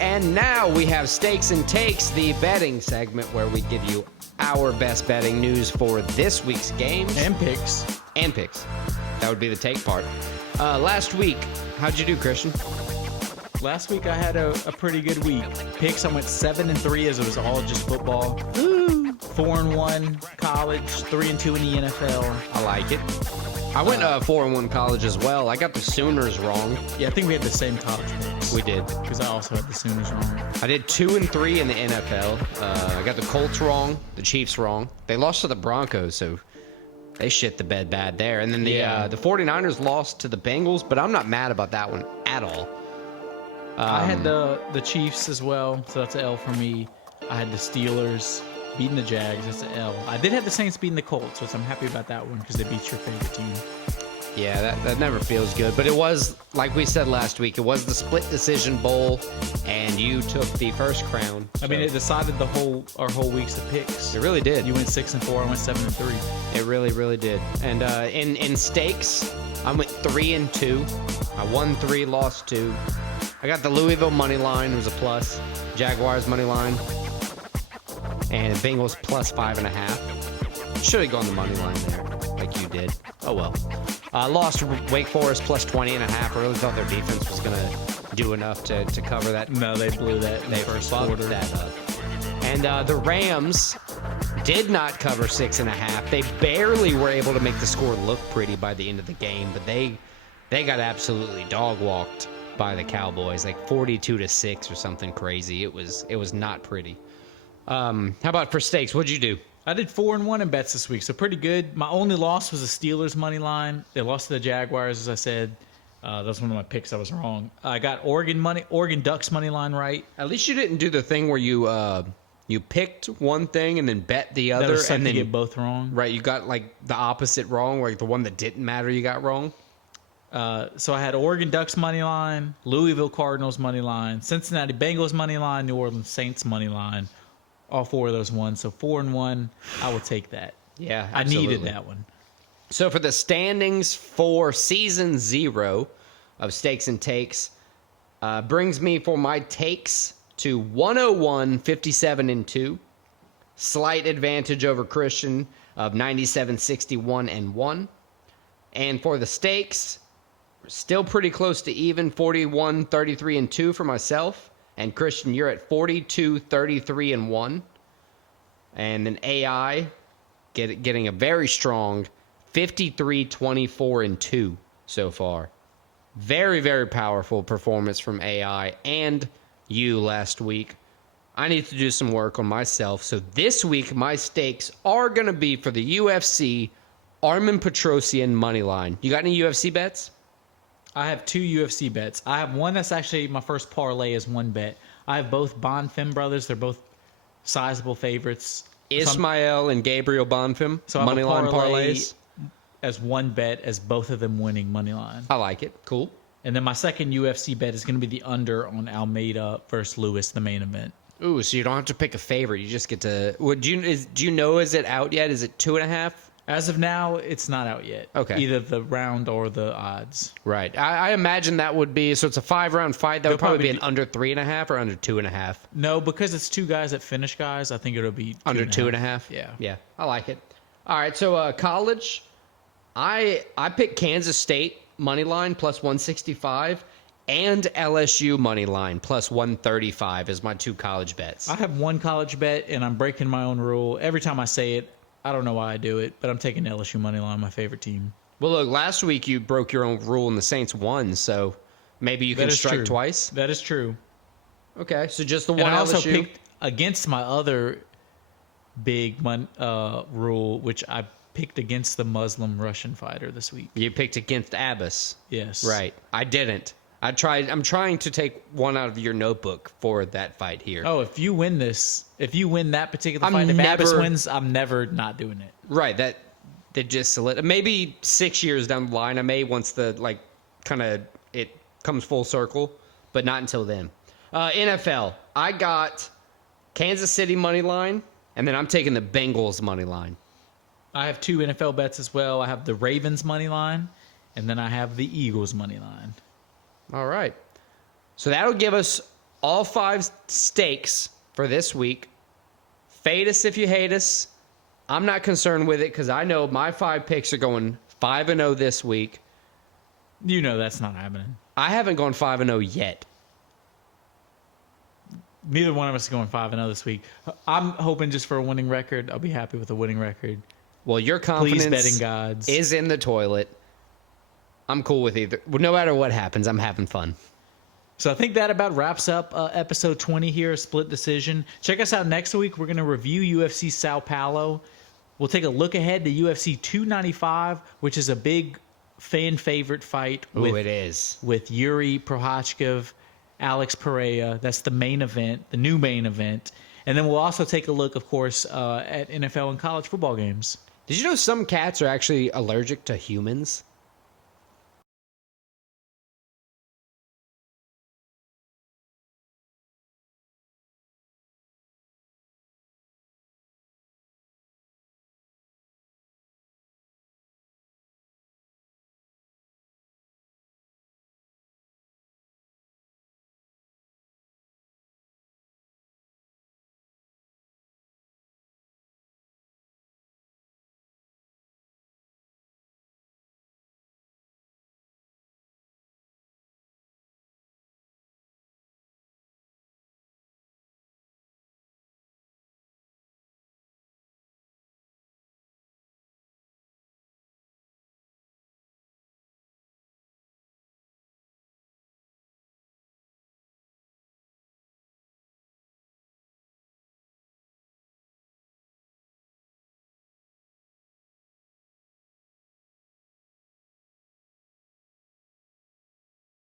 and now we have Stakes and Takes, the betting segment where we give you our best betting news for this week's games. And picks. And picks. That would be the take part. Last week, how'd you do, Christian? Last week I had a pretty good week. Picks, I went 7-3 as it was all just football. Ooh. 4-1 college, 3-2 in the NFL. I like it. I went 4-1 college as well. I got the Sooners wrong. Yeah, I think we had the same college picks. We did. Because I also had the Sooners wrong. I did 2-3 in the NFL. I got the Colts wrong, the Chiefs wrong. They lost to the Broncos, so they shit the bed bad there. And then the 49ers lost to the Bengals, but I'm not mad about that one at all. I had the Chiefs as well, so that's an L for me. I had the Steelers beating the Jags. That's an L. I did have the Saints beating the Colts, so I'm happy about that one because they beat your favorite team. Yeah, that never feels good. But it was, like we said last week, it was the split decision bowl, and you took the first crown. So. I mean, it decided our whole weeks of picks. It really did. You went 6-4, I went 7-3. It really, really did. And in stakes, I went 3-2. I won 3, lost 2. I got the Louisville money line. It was a plus. Jaguars money line. And Bengals plus 5.5. Should have gone the money line there, like you did. Oh well. Lost Wake Forest plus 20.5. I really thought their defense was gonna do enough to cover that. No, they blew that in the first quarter. That up. And the Rams did not cover 6.5. They barely were able to make the score look pretty by the end of the game, but they got absolutely dog walked by the Cowboys, like 42-6 or something crazy. It was not pretty. How about for stakes? What'd you do? I did 4-1 in bets this week, so pretty good. My only loss was the Steelers money line. They lost to the Jaguars, as I said. That was one of my picks. I was wrong. I got Oregon Ducks money line right. At least you didn't do the thing where you picked one thing and then bet the other, and then get both wrong. Right, you got like the opposite wrong, like the one that didn't matter you got wrong. So I had Oregon Ducks money line, Louisville Cardinals money line, Cincinnati Bengals money line, New Orleans Saints money line. All 4 of those won. So 4-1, I will take that. Yeah, absolutely. I needed that one. So for the standings for season 0 of Stakes and Takes, brings me for my takes to 101, 57-2. Slight advantage over Christian of 97, 61, and 1. And for the stakes, still pretty close to even, 41, 33, and 2 for myself. And Christian, you're at 42, 33, and 1. And then AI getting a very strong 53, 24, and 2 so far. Very, very powerful performance from AI and you last week. I need to do some work on myself. So this week, my stakes are going to be for the UFC Armin Petrosyan money line. You got any UFC bets? I have 2 UFC bets. I have one that's actually my first parlay is 1 bet. I have both Bonfim brothers. They're both sizable favorites. Ismael and Gabriel Bonfim, so money line parlays. As 1 bet as both of them winning money line. I like it. Cool. And then my second UFC bet is going to be the under on Almeida versus Lewis, the main event. Ooh, so you don't have to pick a favorite. You just get to. Do you know? Is it out yet? Is it 2.5? As of now, it's not out yet. Okay. Either the round or the odds. Right. I imagine that would be, so it's a 5-round fight. That would probably be an under 3.5 or under 2.5. No, because it's 2 guys that finish guys, I think it'll be under 2.5. Yeah. Yeah. I like it. All right. So college, I picked Kansas State money line plus 165 and LSU money line plus 135 as my 2 college bets. I have 1 college bet, and I'm breaking my own rule. Every time I say it, I don't know why I do it, but I'm taking LSU money line, my favorite team. Well, look, last week you broke your own rule and the Saints won, so maybe you can strike twice. That is true. Okay, so just the one and I LSU. also picked against my other big rule, which I picked against the Muslim Russian fighter this week. You picked against Abbas. Yes. Right. I didn't. I'm trying to take one out of your notebook for that fight here. Oh, if you win that particular fight, if Abbas wins, I'm never not doing it. Right. That just maybe 6 years down the line, I may once the kind of it comes full circle, but not until then. NFL, I got Kansas City money line, and then I'm taking the Bengals money line. I have 2 NFL bets as well. I have the Ravens money line, and then I have the Eagles money line. All right. So that'll give us all 5 stakes for this week. Fade us if you hate us. I'm not concerned with it because I know my 5 picks are going 5-0 this week. You know that's not happening. I haven't gone 5-0 yet. Neither one of us is going 5-0 this week. I'm hoping just for a winning record. I'll be happy with a winning record. Well, your Please, confidence betting gods. is in the toilet. I'm cool with either. No matter what happens, I'm having fun. So I think that about wraps up episode 20 here, Split Decision. Check us out next week. We're going to review UFC Sao Paulo. We'll take a look ahead to UFC 295, which is a big fan favorite fight It is. with Yuri Prohachkov, Alex Pereira. That's the main event, the new main event. And then we'll also take a look, of course, at NFL and college football games. Did you know some cats are actually allergic to humans?